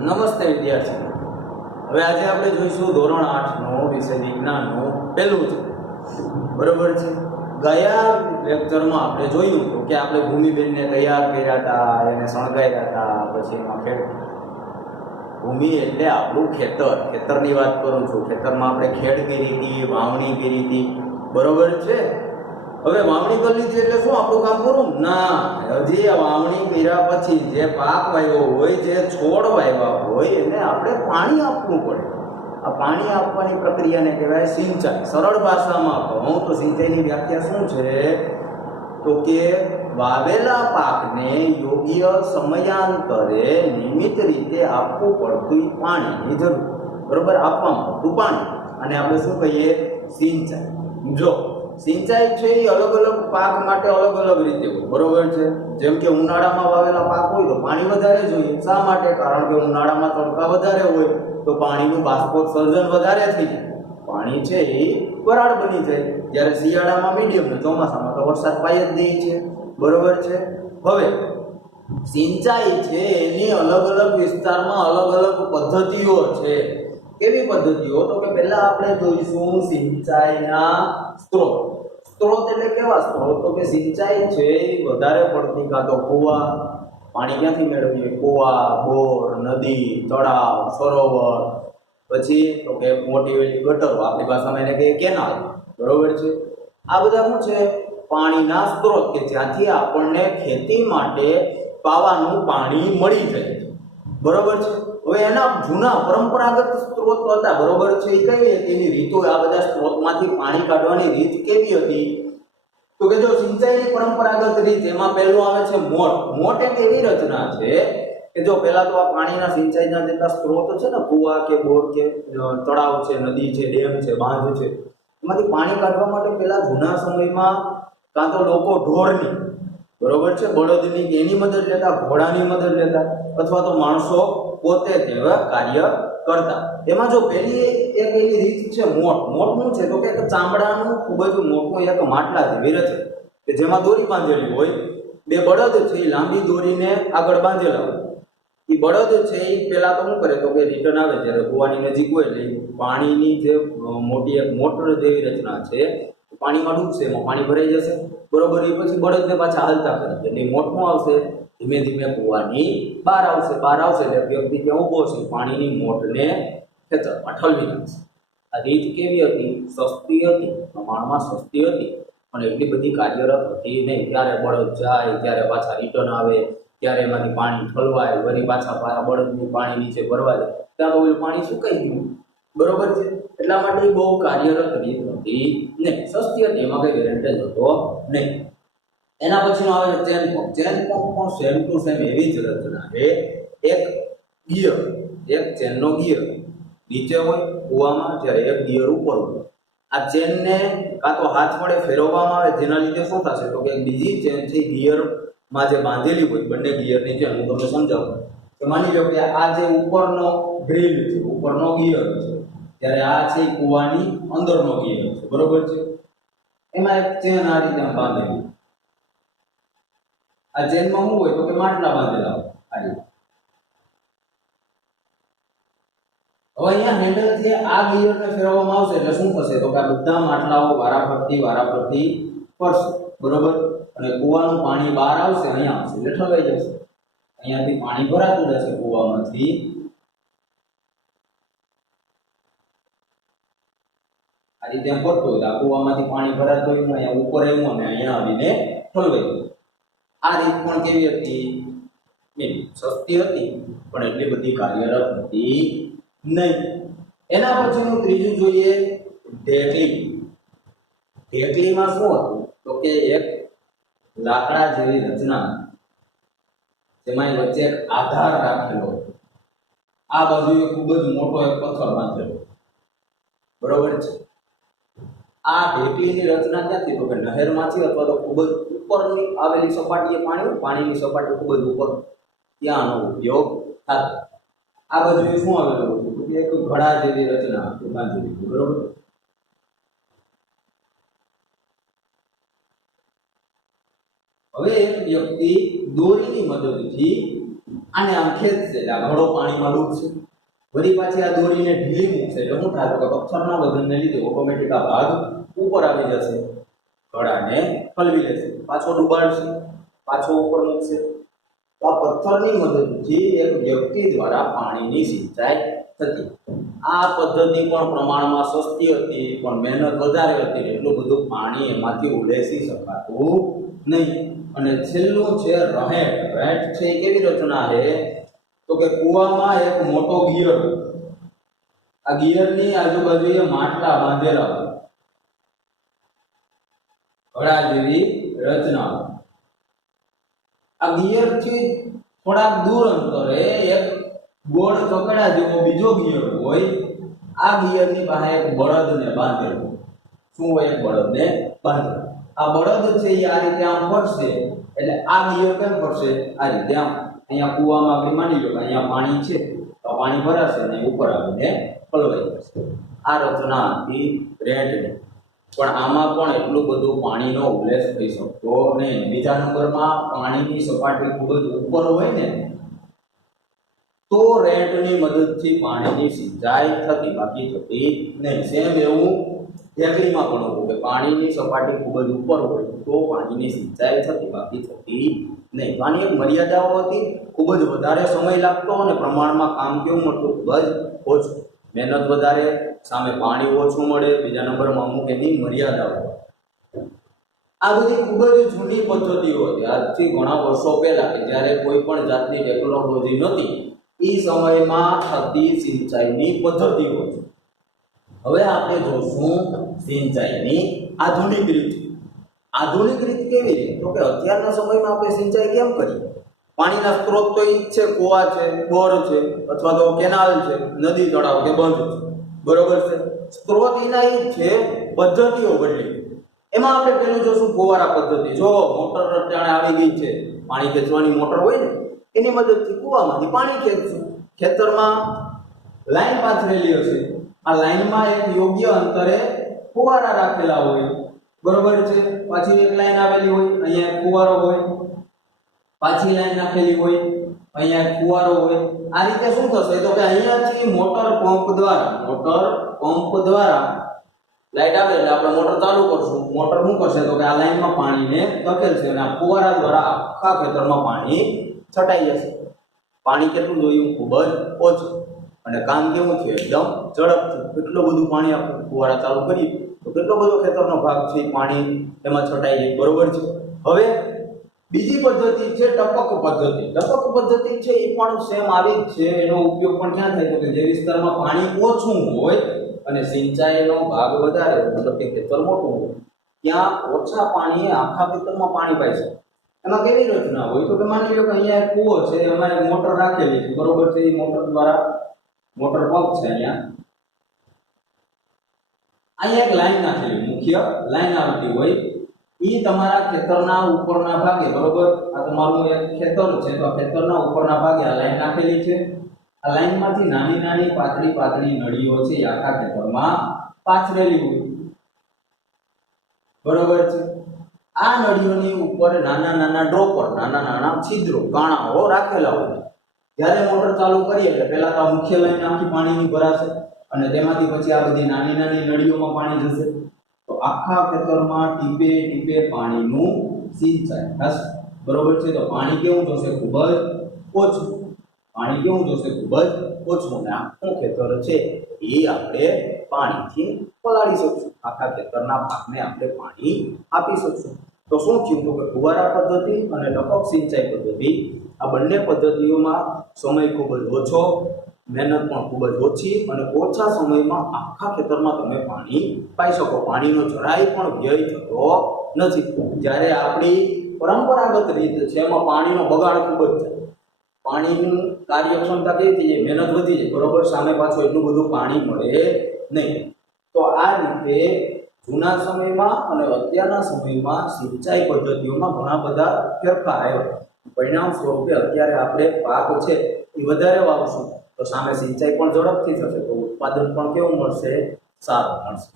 નમસ્તે વિદ્યાર્થીઓ, હવે આજે આપણે જોઈશું ધોરણ 8 નો વિષય વિજ્ઞાનનું પહેલું છે. બરોબર છે. ગયા લેક્ચરમાં આપણે જોયું હતું કે આપણે ભૂમિબેનને તૈયાર કર્યા હતા, એને શણગાર્યા હતા, પછી એમાં ભૂમિ એટલે આપણું ખેતરની વાત કરું છું. ખેતરમાં આપણે ખેડ કરી હતી, વાવણી કરી હતી. બરોબર છે. હવે વાવણી કરી લીધી એટલે શું આપણું કામ પૂરું? ના, હજી આ વાવણી કર્યા પછી જે પાક વાવ્યો હોય, જે છોડ વાવ્યા હોય, એને આપણે પાણી આપવું પડે. આ પાણી આપવાની પ્રક્રિયાને કહેવાય સિંચાઈ. સરળ ભાષામાં કહું તો સિંચાઈની વ્યાખ્યા શું છે? તો કે વાવેલા પાકને યોગ્ય સમયાંતરે નિયમિત રીતે આપવું પડતું પાણીની જરૂર. બરોબર, આપવામાં પડતું પાણી, અને આપણે શું કહીએ? સિંચાઈ. જો સિંચાઈ છે એ અલગ અલગ પાક માટે અલગ અલગ રીતે હોય. બરોબર છે. જેમ કે ઉનાળામાં વાવેલા પાક હોય તો પાણી વધારે જોઈએ. શા માટે? કારણ કે ઉનાળામાં તડકા વધારે હોય તો પાણીનું બાષ્પોત્સર્જન વધારે થઈ જાય, પાણી છે એ વરાળ બની જાય. જ્યારે શિયાળામાં મીડિયમ ને ચોમાસામાં તો વરસાદ પાય જ નહીં છે. બરોબર છે. હવે સિંચાઈ છે એની અલગ અલગ વિસ્તારમાં અલગ અલગ પદ્ધતિઓ છે. કેવી પદ્ધતિઓ? તો કે પહેલા આપણે જોઈશું સિંચાઈના સ્ત્રોત. સ્ત્રોત એટલે કેવા સ્ત્રોત? તો કે સિંચાઈ છે વધારે પડતી કાં તો કુવા, પાણી ક્યાંથી મેળવીએ? કુવા, બોર, નદી, તળાવ, સરોવર, પછી તો કે મોટી વેલી ગટરો, આપણી ભાષામાં એને કહીએ કેનાલ. બરોબર છે. આ બધા શું છે? પાણીના સ્ત્રોત કે જ્યાંથી આપણને ખેતી માટે પાવાનું પાણી મળી જાય. બરોબર છે. હવે એના જૂના પરંપરાગત સ્ત્રોત હતા. બરોબર છે. એ કઈ હતી? એની રીતો, આ બધા સ્ત્રોતમાંથી પાણી કાઢવાની રીત કેવી હતી? તો કે જો સિંચાઈની પરંપરાગત રીત, એમાં પહેલું આવે છે મોટ. મોટ એક એવી રચના છે કે જો પહેલા તો આ પાણીના સિંચાઈના જેટલા સ્ત્રોત છે ને, કુવા કે બોર કે તળાવ છે, નદી છે, ડેમ છે, બાંધ છે, એમાંથી પાણી કાઢવા માટે પહેલા જૂના સમયમાં કાં તો લોકો ઢોરની, બરોબર છે, બળદની એની મદદ લેતા, ઘોડાની મદદ લેતા, અથવા તો માણસો પોતે તેવા કાર્ય કરતા. એમાં જો પહેલી એક એવી રીત છે મોટ. મોટ શું છે? તો કે ચામડાનું ખૂબ જ મોટું એક માટલા જેવી રચે કે જેમાં દોરી બાંધેલી હોય. બે બળદ છે એ લાંબી દોરીને આગળ બાંધેલા હોય. એ બળદ છે એ પહેલા તો શું કરે? તો કે રિટર્ન આવે જ્યારે કુવાની નજીક હોય એટલે પાણીની જે મોટી એક મોટર જેવી રચના છે, પાણીમાં ડૂબશે, એમાં પાણી ભરાઈ જશે. બરોબર. એ પછી બળદને પાછા હાલતા કરે એટલે મોટું આવશે, ધીમે ધીમે કુવાની બહાર આવશે. બહાર આવશે એટલે વ્યક્તિ ત્યાં ઊભો છે, પાણીની મોટને ખેતરમાં ઠલવી નાખશે. આ રીત કેવી હતી? સસ્તી હતી, પ્રમાણમાં સસ્તી હતી, પણ એટલી બધી કાર્યરત હતી નહીં. ત્યારે બળદ જાય, ત્યારે પાછા રિટર્ન આવે, ત્યારે એમાંથી પાણી ઠલવાય, વળી પાછા બળદની પાણી નીચે ભરવા જાય, ત્યાં તો ઓલું પાણી સુકાઈ ગયું. બરોબર છે. એટલા માટે બહુ કાર્યરત રીત હતી નહીં, સસ્તી હતી, એમાં કઈ વેરેન્ટેજ હતો નહીં. એના પછીનો આવે છે ચેન પંપ. ચેન પંપ પણ સેમ ટુ સેમ એવી જ રચના છે. એક ગિયર, એક ચેનનો ગિયર નીચે હોય કૂવામાં, જ્યારે એક ગિયર ઉપર હોય. આ ચેનને કાં તો હાથ વડે ફેરવવામાં આવે, જેના લીધે શું થશે? તો કે બીજી ચેન છે ગિયરમાં જે બાંધેલી હોય, બંને ગિયરની ચેન, હું તમને સમજાવું કે માની લો કે આ જે ઉપરનો ડ્રીલ છે, ઉપરનો ગિયર છે, ત્યારે આ છે કૂવાની અંદરનો ગિયર છે. બરોબર છે. એમાં એક ચેન આ રીતે બાંધેલી. આ ચેનમાં શું હોય? તો કે માટલા બાંધેલા હોય. હવે અહીંયા હેન્ડલ છે, આ ગિયરને ફેરવવામાં આવશે એટલે શું થશે? તો કે આ બધા માટલાઓ વારાફરતી ફરશે. બરોબર. અને કૂવાનું પાણી બહાર આવશે, અહીંયા આવશે એટલે ઠલવાઈ જશે. અહીંયાથી પાણી ભરાતું જશે કૂવામાંથી. આ રીતે ફરતું હોય, આ કૂવામાંથી પાણી ભરાતું હોય, અહીંયા ઉપર આવ્યું અને અહીંયા આવીને ઠલવાઈ ગયું. આ રીત પણ કેવી હતી? સસ્તી હતી, પણ એટલી બધી કાર્યરત હતી નહીં. એના પછીનું ત્રીજું જોઈએ, ઢેકલી. ઢેકલીમાં શું હતું? તો કે એક લાકડા જેવી રચના, જેમાં વચ્ચે એક આધાર રાખેલો, આ બાજુએ ખૂબ જ મોટો એક પથ્થર બાંધેલો. બરોબર છે. આ ઢેકલીની રચના ક્યાંથી? તો કે નહેરમાંથી, અથવા તો ખૂબ જ ઉપરની આવેલી સપાટીએ પાણીની સપાટી ખૂબ જ ઉપર, ત્યાંનો ઉપયોગ થતો. આ બાજુએ શું આવેલું હતું? એક ઘડા જેવી રચના બાંધેલી. બરોબર. હવે એક વ્યક્તિ દોરીની મદદથી આને આમ ખેંચશે એટલે આ ઘડો પાણીમાં ડૂબશે. વળી પાછી આ દોરીને ઢીલી મૂકશે એટલે શું થાય તો પથ્થરના વજનને લીધે ઓટોમેટિક આ ભાગ ઉપર આવી જશે, ઘડાને હલવી લેશે, પાછો ડૂબાડશે, પાછો ઉપર મૂકશે. તો આ પથ્થરની મદદથી એક વ્યક્તિ દ્વારા પાણીની સિંચાઈ થતી. આ પદ્ધતિ પણ પ્રમાણમાં સસ્તી હતી, પણ મહેનત વધારે હતી, એટલું બધું પાણી એમાંથી ઉલેસી શકાતું નહીં. અને છેલ્લું છે રહેટ. રહેટ છે એ કેવી રચના છે તો કે કૂવામાં એક મોટો ગિયર, આ ગિયરની આજુબાજુ માટલા બાંધેલા હોય, ઘડા જેવી રચના. આ ગિયરથી થોડાક દૂર અંતરે એક ગોળ ચકડા જેવો બીજો ગિયર હોય. આ ગિયરની પાસે એક બળદને બાંધેલો. શું હોય? એક બળદને બાંધેલો. આ બળદ છે એ આ રીતે આમ ફરશે એટલે આ ગિયર કેમ ફરશે? આ રીતે આમ. અહીંયા કૂવામાં આપણે માની લો કે અહીંયા પાણી છે તો પાણી ભરાશે અને ઉપર આવીને પલવાઈ જશે. આ રચના હતી રેટની. પણ આમાં પણ એટલું બધું પાણીનો ઉલ્લેખ થઈ શકતો નહીં. બીજા નંબરમાં પાણીની સપાટી ખૂબ જ ઉપર હોય ને તો રેટની મદદથી પાણીની સિંચાઈ થતી, બાકી થતી નહીં. સેમ એવું ઢેકણીમાં પણ હતું કે પાણીની સપાટી ખૂબ જ ઉપર હોય તો પાણીની સિંચાઈ થતી, બાકી થતી નહીં. તો આની એક મર્યાદાઓ હતી. ખૂબ જ વધારે સમય લાગતો અને પ્રમાણમાં કામ કેવું મળતું? ખૂબ જ ઓછું. મહેનત વધારે, સામે પાણી ઓછું મળે. બીજા નંબરમાં અમુક એની મર્યાદાઓ. આ બધી ખૂબ જ જૂની પદ્ધતિઓ હતી. આજથી ઘણા વર્ષો પહેલા કે જ્યારે કોઈ પણ જાતની ટેકનોલોજી નહોતી એ સમયમાં થતી સિંચાઈની પદ્ધતિઓ છે. હવે આપણે જોશું સિંચાઈની આધુનિક રીત. આધુનિક રીત કેવી રીત? તો કે અત્યારના સમયમાં આપણે સિંચાઈ કેમ કરીએ? પાણીના સ્ત્રોત તો એ જ છે, કુવા છે, બોર છે, અથવા તો કેનાલ છે, નદી તળાવ કે બંધ છે, બરોબર છે. સ્ત્રોત એના એ જ છે, પદ્ધતિઓ બદલી. એમાં આપણે પેલું જોશું ફુવારા પદ્ધતિ. જો મોટર અત્યારે આવી ગઈ છે, પાણી ખેંચવાની મોટર હોય ને એની મદદથી કુવામાંથી પાણી ખેંચશું. ખેતરમાં લાઈન પાથરેલી હશે, આ લાઈનમાં એક યોગ્ય અંતરે ફુવારા રાખેલા હોય, બરોબર છે. પાછી એક લાઈન આવેલી હોય, અહીંયા એક ફુવારો હોય, પાછી લાઈન નાખેલી હોય, અહીંયા એક ફુવારો હોય. આ રીતે શું થશે તો કે અહીંયાથી મોટર પંપ દ્વારા લાઈટ આવે એટલે આપણે મોટર ચાલુ કરશું. મોટર શું કરશે તો કે આ લાઈનમાં પાણીને ધકેલશે અને આ ફુવારા દ્વારા આખા ખેતરમાં પાણી છટાઈ જશે. પાણી કેટલું જોયું? ખૂબ જ ઓછું. અને કામ કેવું છે? એકદમ ઝડપથી. કેટલું બધું પાણી આપણે ફુવારા ચાલુ કરીએ તો કેટલો બધો ખેતરનો ભાગ છે પાણી એમાં છટાઈ જાય, બરોબર છે. હવે બીજી પદ્ધતિ છે ટપક પદ્ધતિ. ટપક પદ્ધતિ છે એ પણ સેમ આવી જ છે. એનો ઉપયોગ પણ ક્યાં થાય તો કે જે વિસ્તારમાં પાણી ઓછું હોય અને સિંચાઈનો ભાગ વધારે, મતલબ કે ખેતર મોટું હોય, ત્યાં ઓછા પાણીએ આખા ખેતરમાં પાણી પાઈ શકે. એમાં કેવી રચના હોય તો કે માની લો કે અહીંયા એક કૂવો છે, અમારે મોટર રાખેલી છે, બરોબર છે. એ મોટર દ્વારા મોટર પંપ છે, અહીંયા એક લાઈન નાખેલી, મુખ્ય લાઈન આવતી હોય. એ તમારા ખેતરના ઉપરના ભાગે, બરોબર, આ તમારું એક ખેતર છે તો આ ખેતરના ઉપરના ભાગે આ લાઈન નાખેલી છે. આ લાઈનમાંથી નાની નાની પાતળી નળીઓ છે એ આખા ખેતરમાં પાથરેલી હોય, બરોબર છે. આ નળીઓની ઉપર નાના નાના ડ્રોપર, નાના નાના છિદ્રો, કાણાઓ રાખેલા હોય. જ્યારે મોટર ચાલુ કરીએ એટલે પહેલા તો આ મુખ્ય લાઈન આખી પાણીની ભરાશે અને તેમાંથી પછી આ બધી નાની નાની નળીઓમાં પાણી જશે. તો આખા ખેતરમાં ટીપે ટીપે પાણીનું સિંચાઈ થશે, બરોબર છે. તો પાણી કેવું જોશે? ખૂબ જ ઓછું. પાણી કેવું જોશે? ખૂબ જ ઓછું. અને આખું ખેતર છે એ આપણે પાણીથી પલાળી શકશું. આખા ખેતરના પાકને આપણે પાણી આપી શકશું. તો શું થયું તો કે ફુવારા પદ્ધતિ અને ટપક સિંચાઈ પદ્ધતિ, આ બંને પદ્ધતિઓમાં સમય ખૂબ જ ઓછો, મહેનત પણ ખૂબ જ ઓછી અને ઓછા સમયમાં આખા ખેતરમાં તમે પાણી પાઈ શકો. પાણીનો જરાય પણ વ્યય થતો નથી. જ્યારે આપણી પરંપરાગત રીત છે એમાં પાણીનો બગાડ ખૂબ જ થાય. પાણીની કાર્યક્ષમતા કેવી થઈ જાય? મહેનત વધી જાય, બરોબર. સામે પાછું એટલું બધું પાણી મળે નહીં. તો આ રીતે જૂના સમયમાં અને અત્યારના સમયમાં સિંચાઈ પદ્ધતિઓમાં ઘણા બધા ફેરફાર આવ્યા. પરિણામ સ્વરૂપે અત્યારે આપણે પાક છે એ વધારે વાવશું તો સામે સિંચાઈ પણ ઝડપથી થશે, તો ઉત્પાદન પણ કેવું મળશે? સારું મળશે.